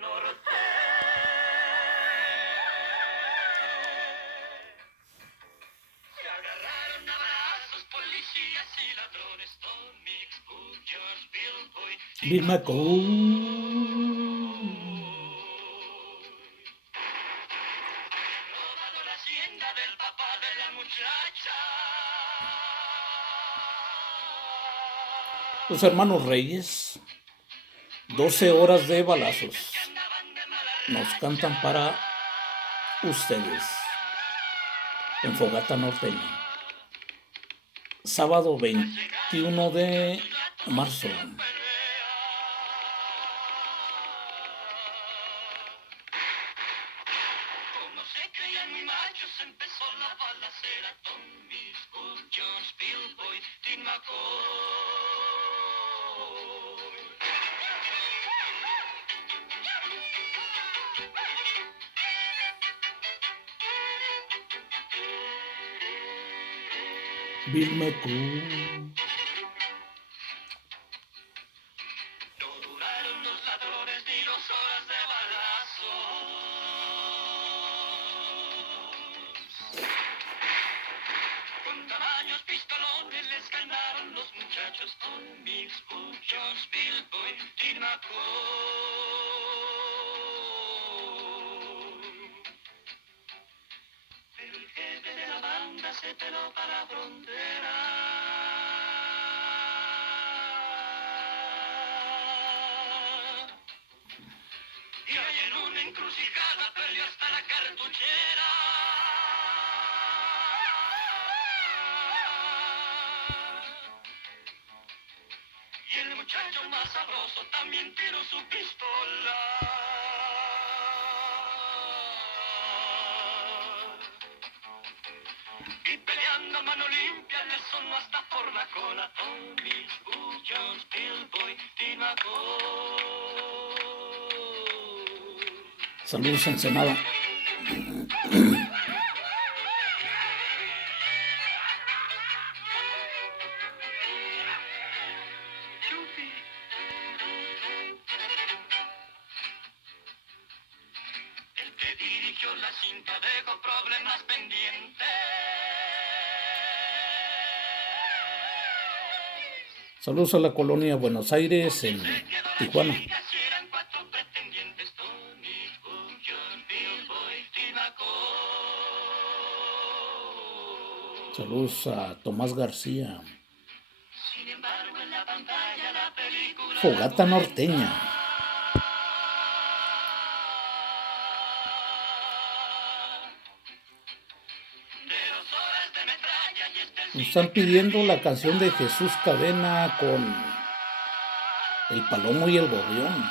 norte. Se agarraron a balazos policías y ladrones. Tommy, Spook, George, Billboy, Bill McCool. robado la hacienda del papá de la muchacha. Los hermanos Reyes, 12 horas de balazos, nos cantan para ustedes en Fogata Norteña. Sábado 21 de marzo. Como se creían muy machos, empezó la balacera. Tommy, Spook, George, Billboy, Tim McCoy. Bill McCool. No duraron los ladrones ni 2 horas de balazos. Con tamaños pistolones les ganaron los muchachos. Tommy, Spook, George, Billboy, Tim McCoy. Pero el jefe de la banda se peló para la frontera. Y ahí en una encrucijada perdió hasta la cartuchera. Y el muchacho más sabroso también tiró su pistola. Y peleando a mano limpia le sonó hasta por la cola. Tommy, Spook, Jones, Billboy, Tim McCoy. Saludos Ensenada. Chupi. El que dirigió la cinta dejó problemas pendientes. Saludos a la colonia Buenos Aires en Tijuana. Casi eran 4 pretendientes. Tommy, Spook, Jones, Billboy, Tim McCoy. Saludos a Tomás García. Sin embargo, en la pantalla la película Fogata Norteña. de 2 horas de metralla y este Nos están pidiendo la canción de Jesús Cadena con El Palomo y el Gorrión.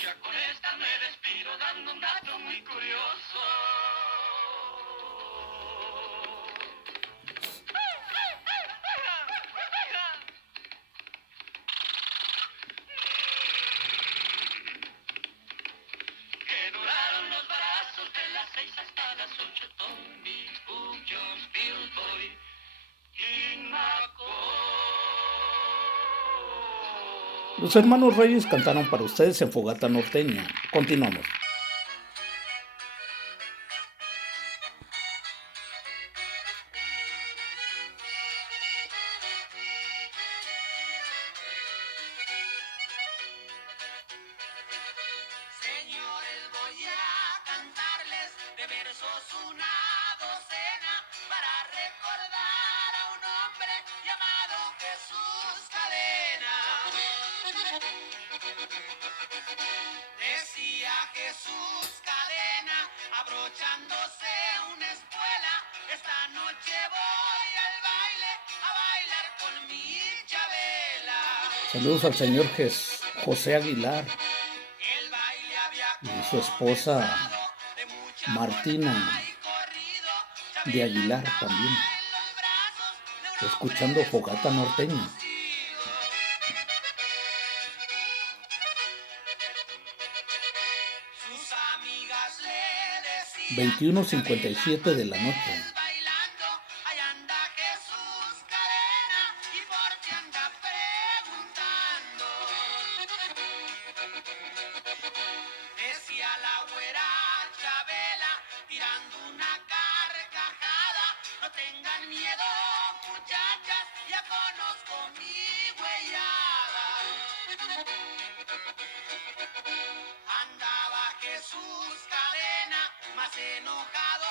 Ya con esta me despido dando un dato muy curioso. Que duraron los balazos de las 6 hasta las 8. Tommy, Spook, Jones, Billboy, Tim McCoy. Los hermanos Reyes cantaron para ustedes en Fogata Norteña. Continuamos. Señores, voy a cantarles de versos una docena para recordar a un hombre llamado Jesús Cadena. Decía Jesús Cadena, abrochándose una espuela, esta noche voy al baile a bailar con mi Chabela. Saludos al señor José Aguilar El baile había y su esposa de mucha Martina y corrido, de Aguilar también, en los brazos de un escuchando Fogata Norteña. conocido. Sus amigas le decían 21:57 de la noche. bailando, ahí anda Jesús Cadena y por ti anda preguntando. decía la güera Chabela, tirando una carcajada. No tengan miedo, muchachas, ya conozco mi huellada. Andaba Jesús Cadena, más enojado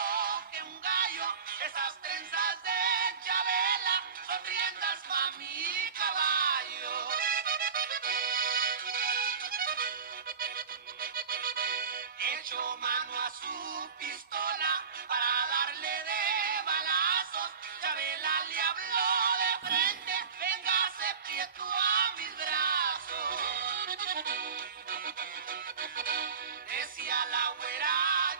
que un gallo. Esas trenzas de Chabela son riendas pa' mi caballo. Echó mano a su pistola para darle de balazos. Chabela le habló de frente, véngase prieto a mis brazos. Decía la güera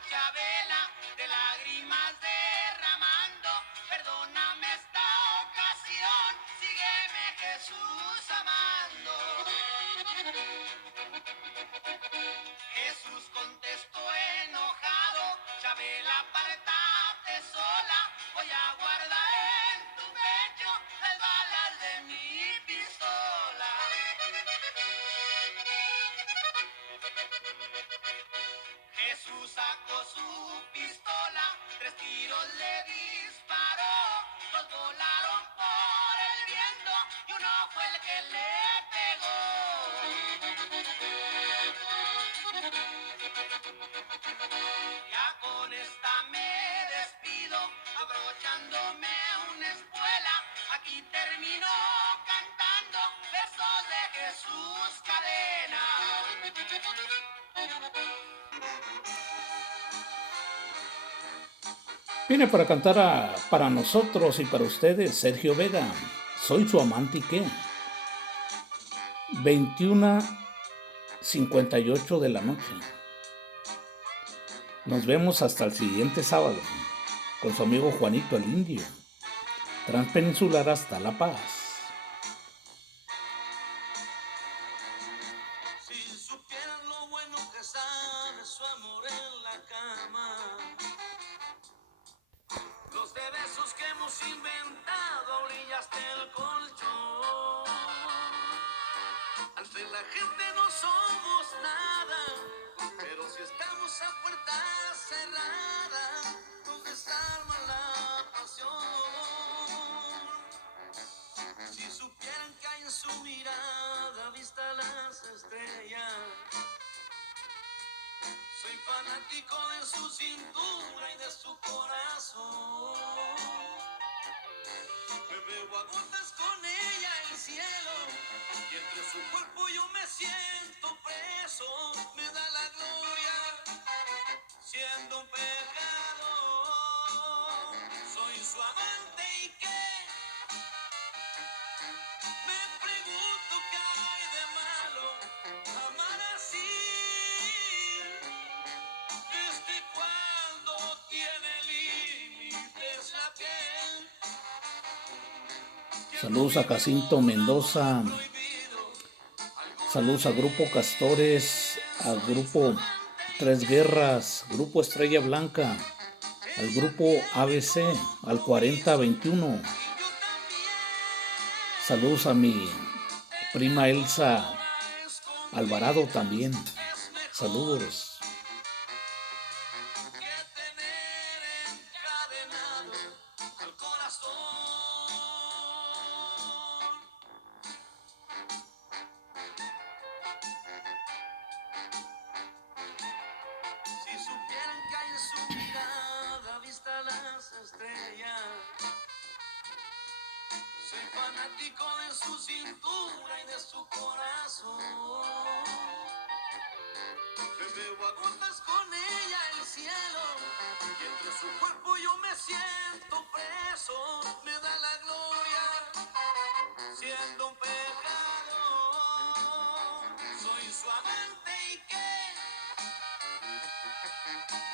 Chabela, de lágrimas derramando, perdóname esta ocasión, sígueme Jesús amando. Jesús contestó enojado, Chabela, apártate sola, voy a guardar en tu pecho las balas de mi pistola. Jesús sacó su pistola, 3 tiros le disparó, 2 volaron por el viento y uno fue el que le pegó. Ya con esta me despido, abrochándome una espuela. Aquí termino cantando versos de Jesús Cadena. Viene para cantar para nosotros y para ustedes Sergio Vega. Soy su amante y qué. 21:58 de la noche. Nos vemos hasta el siguiente sábado con su amigo Juanito el Indio. Transpeninsular hasta La Paz. Si supieran lo bueno que sabe su amor en la cama, los de besos que hemos inventado a orillas del colchón. Ante la gente no somos nada, pero si estamos a puerta cerrada, nos desarma la pasión. Si supieran que hay en su mirada vista las estrellas, soy fanático de su cintura y de su corazón. Me bebo a gotas con ella el cielo, y entre su cuerpo yo me siento preso. Me da la gloria siendo un pecador. Soy su amante y qué. Me pregunto qué hay de malo amar así. ¿Desde cuándo tiene límites la piel? Saludos a Jacinto Mendoza. Saludos a Grupo Castores, a Grupo Tres Guerras, Grupo Estrella Blanca, al Grupo ABC, al 4021. Saludos a mi prima Elsa Alvarado también. Saludos. Si supieran que hay en su mirada vista las estrellas, soy fanático de su cintura y de su corazón. Me bebo a gotas con ella el cielo, y entre su cuerpo yo me siento preso. Me da la gloria siendo un pecador. Soy su amante y qué.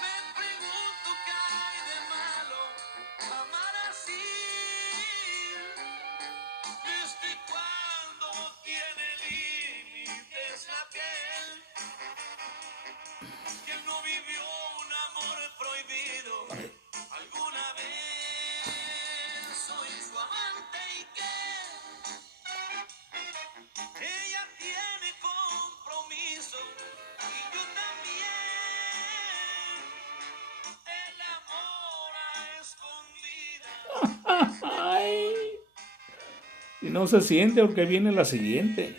Me pregunto qué hay de malo amar así. ¿Desde cuándo tiene límites la piel? ¿Quién no vivió un amor prohibido alguna vez? Soy su amante y qué. Ella tiene compromiso y yo también. no se siente porque viene la siguiente.